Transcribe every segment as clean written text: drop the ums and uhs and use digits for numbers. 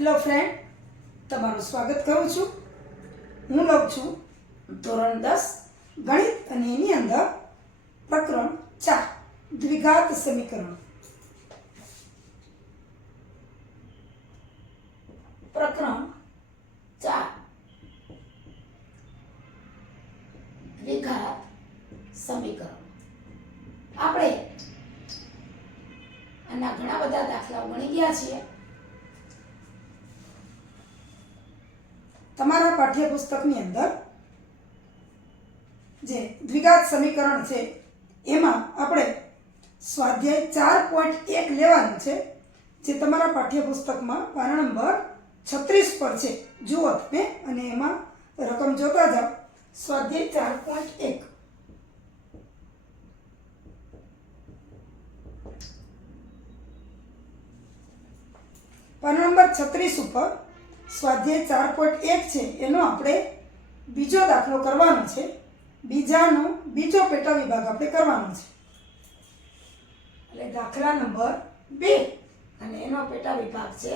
Hello friend, તમારું સ્વાગત કરું છું. હું લઉં છું ધોરણ 10 ગણિત અને એની અંદર પ્રકરણ 4 દ્વિઘાત સમીકરણ. પ્રકરણ 4 દ્વિઘાત સમીકરણ. આપણે આના ઘણા બધા દાખલાઓ ગણી ગયા છીએ. તમારા પાઠ્યપુસ્તકની અંદર જે દ્વિઘાત સમીકરણ છે એમાં આપણે સ્વાધ્યાય 4.1 લેવાનું છે, જે તમારા પાઠ્યપુસ્તકમાં પાના નંબર 36 પર છે. જુઓ તમે અને એમાં રકમ જોતા જાઓ. સ્વાધ્યાય 4.1 પાના નંબર 36 ઉપર સ્વાધ્યાય 4.1 છે. એનો આપણે બીજો દાખલો કરવાનો છે. બીજો પેટા વિભાગ આપણે કરવાનો છે. એટલે દાખલા નંબર 2 અને એનો પેટા વિભાગ છે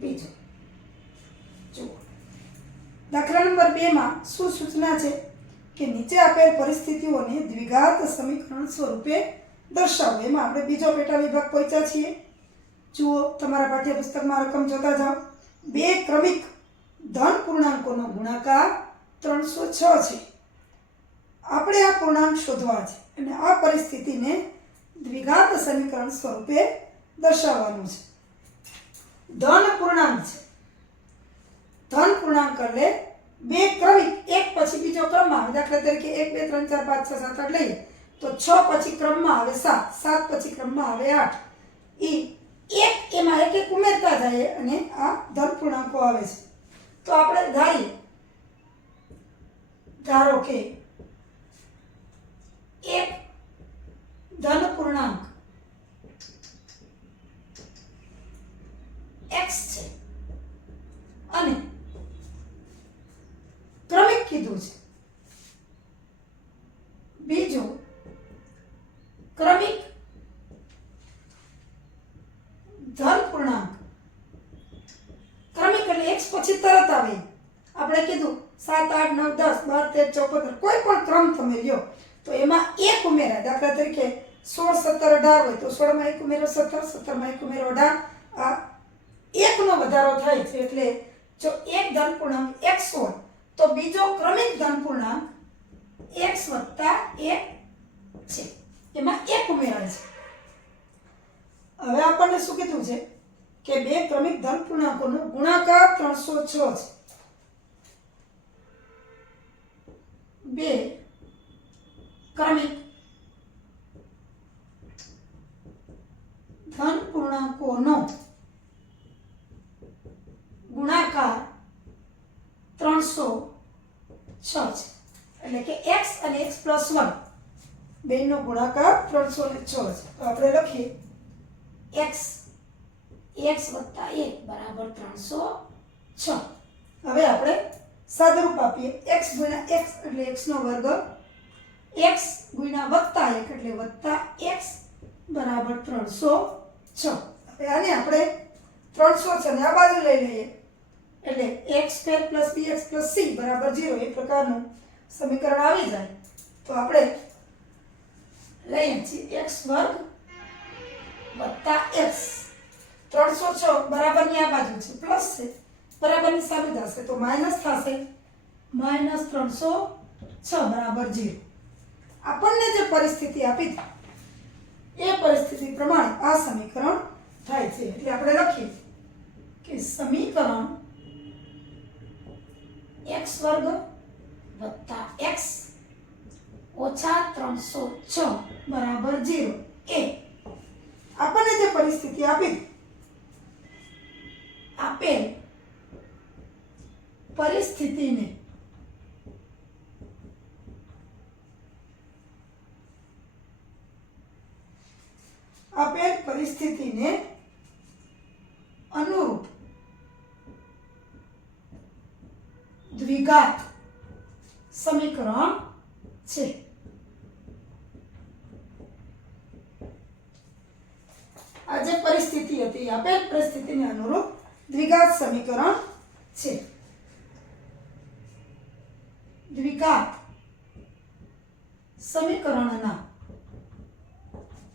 બીજો. જુઓ, દાખલા નંબર 2 માં શું સૂચના છે કે નીચે આપેલ પરિસ્થિતિઓને દ્વિઘાત સમીકરણ સ્વરૂપે દર્શાવો. એમાં આપણે બીજો પેટા વિભાગ પહોંચ્યા છીએ. જુઓ, તમારા પાઠ્યપુસ્તકમાં રકમ જોતા જાઓ. બે ક્રમિક ધન પૂર્ણાંકોનો ગુણાકાર 306 છે. આપણે આ પૂર્ણાંક શોધવા છે અને આ પરિસ્થિતિને દ્વિઘાત સમીકરણ સ્વરૂપે દર્શાવવાનું છે. ધન પૂર્ણાંક છે. ધન પૂર્ણાંક એટલે બે ક્રમિક એક પછી બીજો ક્રમમાં આવે. દાખલા તરીકે 1 2 3 4 5 6 7 8 લઈએ તો 6 પછી ક્રમમાં આવે 7, 7 પછી ક્રમમાં આવે 8. એમાં એક એક ઉમેરતા જાય અને આ ધન પૂર્ણાંકો આવે છે. તો આપણે ધારો કે એક ધન પૂર્ણાંક x છે અને ક્રમિક કીધું છે. બીજું ક્રમિક ધન પૂર્ણાંક. ક્રમિક એટલે x પછી તરત આવે. આપણે કીધું 7 8 9 10 12 13 14 કોઈ પણ ક્રમ તમે લ્યો તો એમાં એક ઉમેરાય. દાખલા તરીકે 16 17 18 હોય તો 16 માં એક ઉમેરો 17, 17 માં એક ઉમેરો 18. આ એકનો વધારો થાય છે. એટલે જો એક ધન પૂર્ણાંક x હોય તો બીજો ક્રમિક ધન પૂર્ણાંક x + 1 છે. એમાં એક ઉમેરાય છે. હવે આપણને શું કીધું છે કે બે ક્રમિક ધન પૂર્ણાંકોનો ગુણાકાર 306 છે. બે ક્રમિક ધન પૂર્ણાંકોનો ગુણાકાર 306 છે. એટલે કે x અને x + 1 બેનો ગુણાકાર 306 છે. તો આપણે લખીએ x + 1 = 306. હવે આપણે સાદુરૂપ આપીએ. x × x એટલે x નો વર્ગ, x × +1 એટલે +x = 306. હવે આને આપણે 306 ને આ બાજુ લઈ લઈએ એટલે x² + bx + c = 0 એ પ્રકારનું સમીકરણ આવી જાય. તો આપણે લઈએ છીએ x² + x. 306 બરાબરની આ બાજુ છે, પ્લસ છે, બરાબરની સામે જશે તો માઇનસ થશે. -306 = 0. આપણને જે પરિસ્થિતિ આપી એ પરિસ્થિતિ પ્રમાણે આ સમીકરણ થાય છે. એટલે આપણે લખીએ કે સમીકરણ x² + x - 306 = 0 એ આપણને જે પરિસ્થિતિ આપી આપેલ પરિસ્થિતિને અનુરૂપ દ્વિઘાત સમીકરણ છે. આ જે પરિસ્થિતિ હતી આપેલ પરિસ્થિતિને અનુરૂપ દ્વિઘાત સમીકરણ છે. દ્વિઘાત સમીકરણના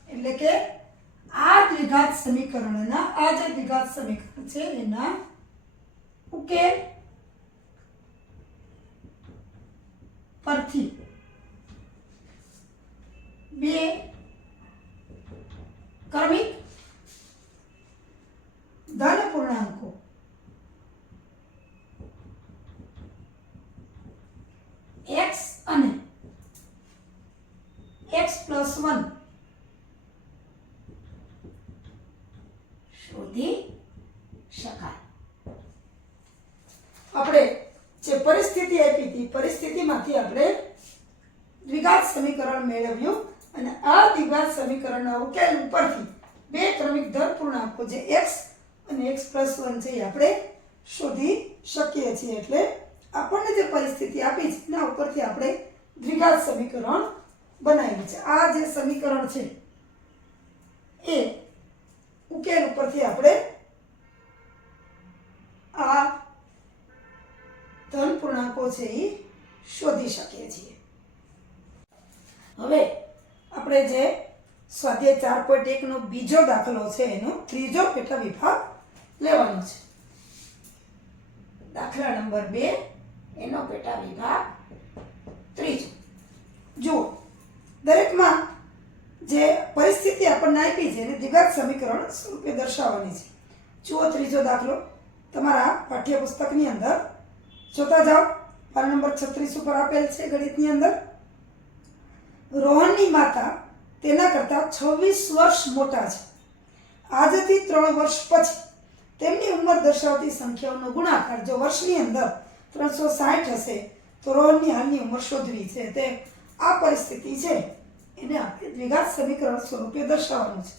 એટલે કે આ દ્વિઘાત સમીકરણના આ જે દ્વિઘાત સમીકરણ છે એના ઉકેલ પરથી બે ક્રમિક ધન પૂર્ણાંકો x અને x+1 શોધી શકાય. આપણે જે પરિસ્થિતિ આપી હતી પરિસ્થિતિમાંથી આપણે દ્વિઘાત સમીકરણ મેળવ્યું અને આ દ્વિઘાત સમીકરણના ઉકેલ ઉપરથી બે ક્રમિક ધન પૂર્ણાંકો જે x અને x+1 છે એ આપણે શોધી શકીએ છીએ. એટલે આપણને જે પરિસ્થિતિ આપી છે એના ઉપરથી આપણે દ્વિઘાત સમીકરણ બનાવ્યું છે. આ જે સમીકરણ છે એ ઉકેલ ઉપરથી આપણે આ ધન પૂર્ણાંકો છે એ શોધી શકીએ છીએ. હવે આપણે જે સ્વાધ્યાય 4.1 નો બીજો દાખલો છે એનો ત્રીજો પેટા વિભાગ લેવાનો છે. દાખલા નંબર 2 એનો પેટા વિભાગ ત્રીજો. જુઓ, દરેકમાં જે પરિસ્થિતિ આપણને આપી છે એને દ્વિઘાત સમીકરણ સ્વરૂપે દર્શાવવાની છે. જુઓ ત્રીજો દાખલો તમારા પાઠ્યપુસ્તકની અંદર જોતા જાઓ. પાના નંબર 36 ઉપર આપેલ છે ગણિતની અંદર. રોહનની માતા તેના કરતાં 26 વર્ષ મોટા છે. આજથી 3 વર્ષ પછી તેમની ઉંમર દર્શાવતી સંખ્યાઓનો ગુણાકાર જો વર્ષની અંદર 360 હશે તો રોહનની હાલની ઉંમર શોધવી છે. તે આ પરિસ્થિતિ છે એને આપણે દ્વિઘાત સમીકરણ સ્વરૂપે દર્શાવવાનું છે.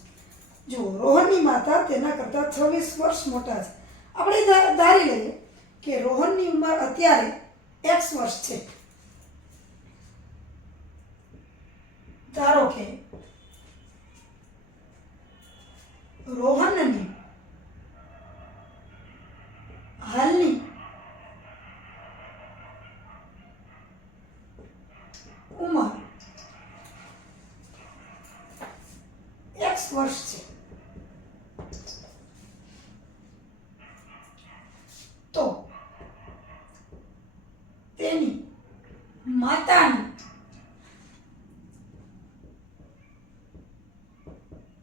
જુઓ, રોહનની માતા તેના કરતાં 26 વર્ષ મોટા છે. આપણે ધારી લઈએ કે રોહનની ઉંમર અત્યારે x વર્ષ છે. ધારો કે રોહનની હાલની ઉંમર x વર્ષ છે. તો તેની માતાની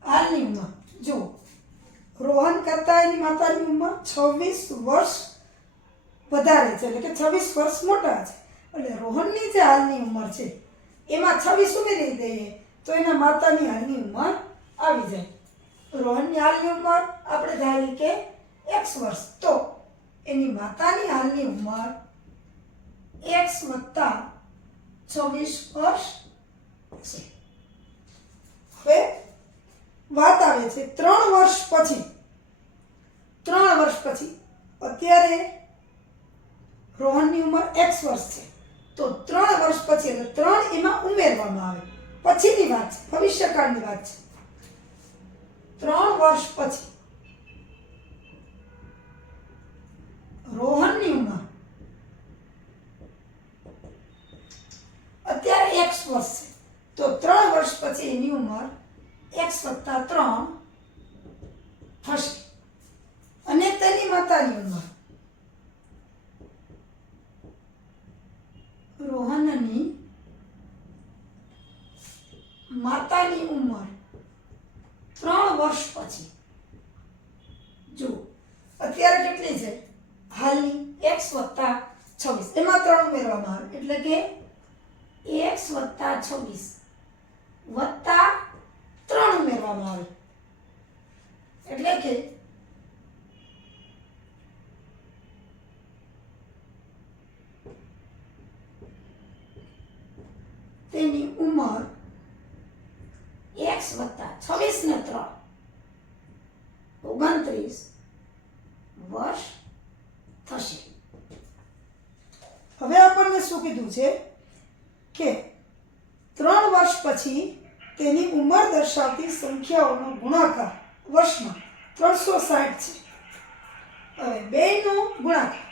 હાલની ઉંમર જો રોહન કરતા એની માતાની ઉંમર 26 વર્ષ વધારે છે, એટલે કે 26 વર્ષ મોટા છે. એટલે રોહનની જે હાલની ઉંમર છે એમાં 26 ઉમેરી દઈએ તો એના માતાની હાલની ઉંમર આવી જાય. રોહનની હાલની ઉંમર આપણે ધારી કે x વર્ષ, તો એની માતાની હાલની ઉંમર x + 26 વર્ષ છે. હવે વાત આવે છે 3 વર્ષ પછી. 3 વર્ષ પછી અત્યારે રોહનની ઉંમર x વર્ષ છે, તો 3 વર્ષ પછી એટલે 3 એમાં ઉમેરવામાં આવે. પછીની વાત છે, ભવિષ્યકાળની વાત છે. 3 વર્ષ પછી રોહનની ઉંમર અત્યારે x વર્ષ છે, તો 3 વર્ષ પછી એની ઉંમર x + 3 થશે. અને તેની માતાની ઉંમર રોહનની માતાની ઉંમર 3 વર્ષ પછી જો અત્યારે કેટલી છે હાલની x + 26, એમાં 3 ઉમેરવામાં આવે એટલે કે x + 26 વત્તા 3 ઉમેરવામાં આવે એટલે કે તેની ઉંમર x + 26 ને 3 29 વર્ષ થશે. હવે આપણને શું કીધું છે કે 3 વર્ષ પછી તેની ઉંમર દર્શાવતી સંખ્યાઓનો ગુણાકાર વર્ષમાં 360 છે. હવે બેયનો ગુણાકાર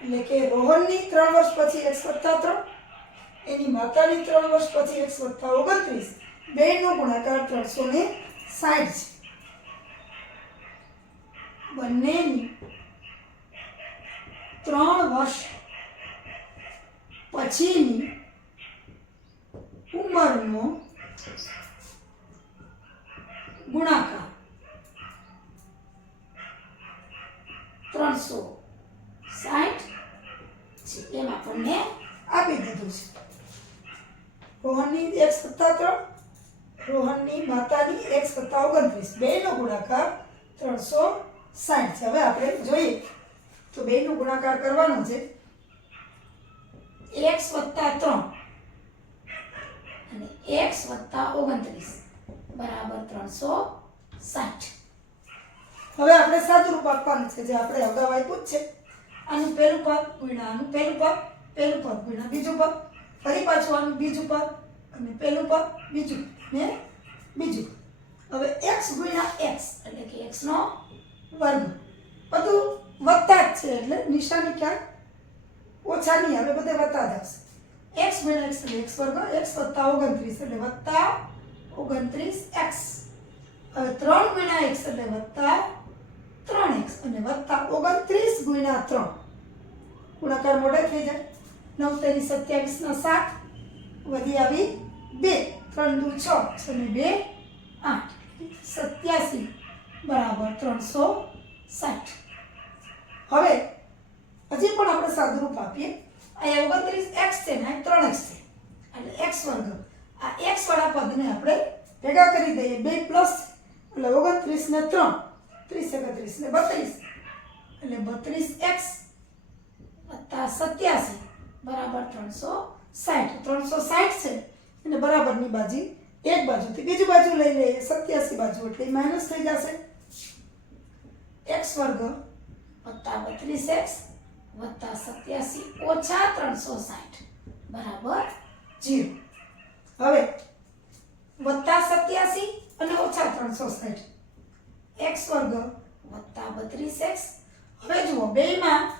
એટલે કે રોહનની 3 વર્ષ પછી x + 3, એની માતાની 3 વર્ષ પછી x + 29, બેયનો ગુણાકાર 360 છે. બંનેની 3 વર્ષ પછીની ઉંમરનો ગુણાકાર 360 છે. એમ આપણને આપી દીધું છે. રોહનની x + 3, રોહનની માતાની x + 29, બેયનો ગુણાકાર 360 છે. હવે આપણે જોઈએ તો બેયનો ગુણાકાર કરવાનો છે. x + 3 અને x + 29 બરાબર 360. હવે આપણે સાદું રૂપ આપવાનું છે જે આપણે અગાઉ આપ્યું જ છે. આનું પહેલું પદ ગુણ્યા આનું પહેલું પદ, પહેલું પદ ગુણ્યા બીજું પદ, ફરી પાછું આનું બીજું પદ અને પહેલું પદ, બીજું ને બીજું. હવે x ગુણ્યા x એટલે કે x નો વર્ગ, બધું વત્તા જ છે એટલે નિશાની ક્યાંક ઓછા નહીં આવે, બધે વત્તા જ આવશે. x ગુણ્યા x એટલે x વર્ગ, x + 29 એટલે વત્તા 29x. હવે 3 ગુણ્યા x એટલે વત્તા 3x અને વત્તા 29 ગુણ્યા 3. ગુણાકાર મોડે થઈ જાય. 9 તેરી 27 ના 7 વધી આવી 2, 3 દુ 6 અને 2 8, 87 બરાબર 360. હવે હજી પણ આપણે સાદુરૂપ આપીએ. અહીંયા 29x છે ને 3x છે એટલે x વર્ગ. આ x વાળા પદને આપણે ભેગા કરી દઈએ, 2 પ્લસ એટલે 29 ને 3, 30 31 ને 32 એટલે 32x વત્તા 87 બરાબર 360. 360 છે અને બરાબરની બાજુ એક બાજુથી બીજી બાજુ લઈ લઈએ 87 બાજુ એટલે માઈનસ થઈ જશે. x વર્ગ વત્તા 32x વત્તા 87 ઓછા 360 બરાબર 0. હવે વત્તા 87 અને ઓછા 360, x વર્ગ વત્તા 32x. હવે જુઓ બેયમાં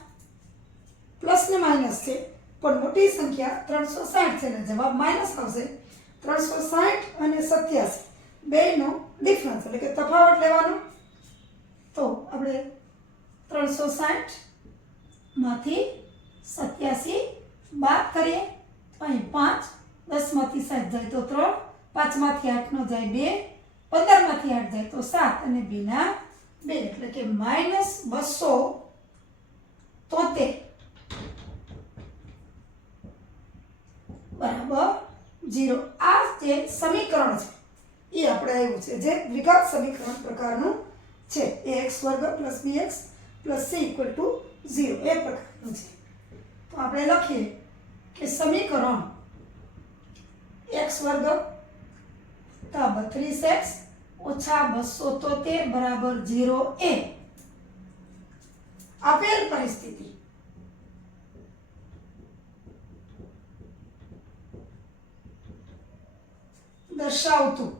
પ્લસ ને માઇનસ છે પણ મોટી સંખ્યા 360 છે ને જવાબ માઇનસ આવશે. 360 અને 87 બેયનો ડિફરન્સ એટલે કે તફાવત લેવાનો. તો આપણે 360 માંથી 87 બાદ કરીએ તો અહીં 5, 10 માંથી 7 જાય તો 3, 5 માંથી 8 નો જાય 2, 15 માંથી 8 જાય તો 7 અને 2 ના 2 એટલે કે -273 બરાબર 0. આ જે સમીકરણ છે એ આપણે આવ્યું છે જે દ્વિઘાત સમીકરણ પ્રકારનું છે. ax વર્ગ + bx + c = 0 એ પ્રકારનું છે. તો આપણે લખીએ કે સમીકરણ x વર્ગ + 32x ઓછા 273 બરાબર 0 એ આપેલ પરિસ્થિતિ દર્શાવતું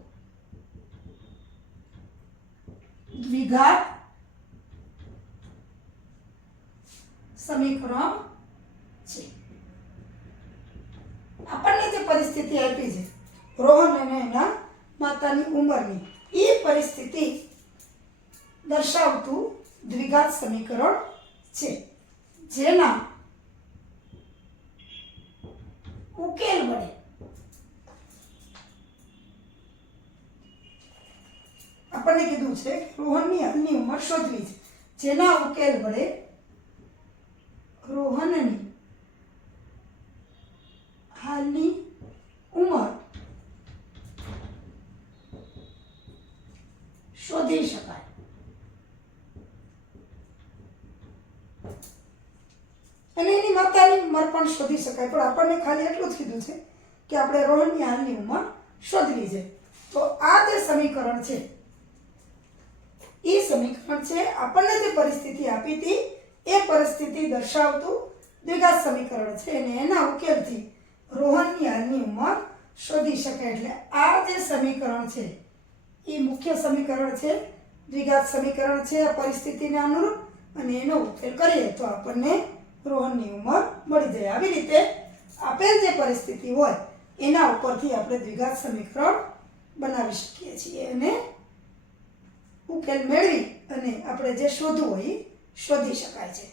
દ્વિઘાત સમીકરણ છે. આપણને જે પરિસ્થિતિ આપી છે રોહન અને એના માતાની ઉંમરની, એ પરિસ્થિતિ દર્શાવતું દ્વિઘાત સમીકરણ છે જેના ઉકેલ વડે આપણને કીધું છે રોહનની હાલની ઉંમર શોધવી છે. જેના ઉકેલ વડે રોહનની હાલની ઉંમર શોધી શકાય. અને એની માતાની ઉંમર પણ શોધી શકાય. પણ આપણને ખાલી એટલું જ કીધું છે કે આપણે રોહનની હાલની ઉંમર શોધવી છે. તો આ જે સમીકરણ છે એ સમીકરણ છે આપણને જે પરિસ્થિતિ આપી હતી એ પરિસ્થિતિ દર્શાવતું દ્વિઘાત સમીકરણ છે અને એના ઉકેલથી રોહનની હાલની ઉંમર શોધી શકાય. એટલે આ જે સમીકરણ છે એ મુખ્ય સમીકરણ છે, દ્વિઘાત સમીકરણ છે. આ પરિસ્થિતિને અનુરૂપ અને એનો ઉકેલ કરીએ તો આપણને રોહનની ઉંમર મળી જાય. આવી રીતે આપેલ જે પરિસ્થિતિ હોય એના ઉપરથી આપણે દ્વિઘાત સમીકરણ બનાવી શકીએ છીએ અને ઉકેલ મેળવી અને આપણે જે શોધવું હોય એ શોધી શકાય છે.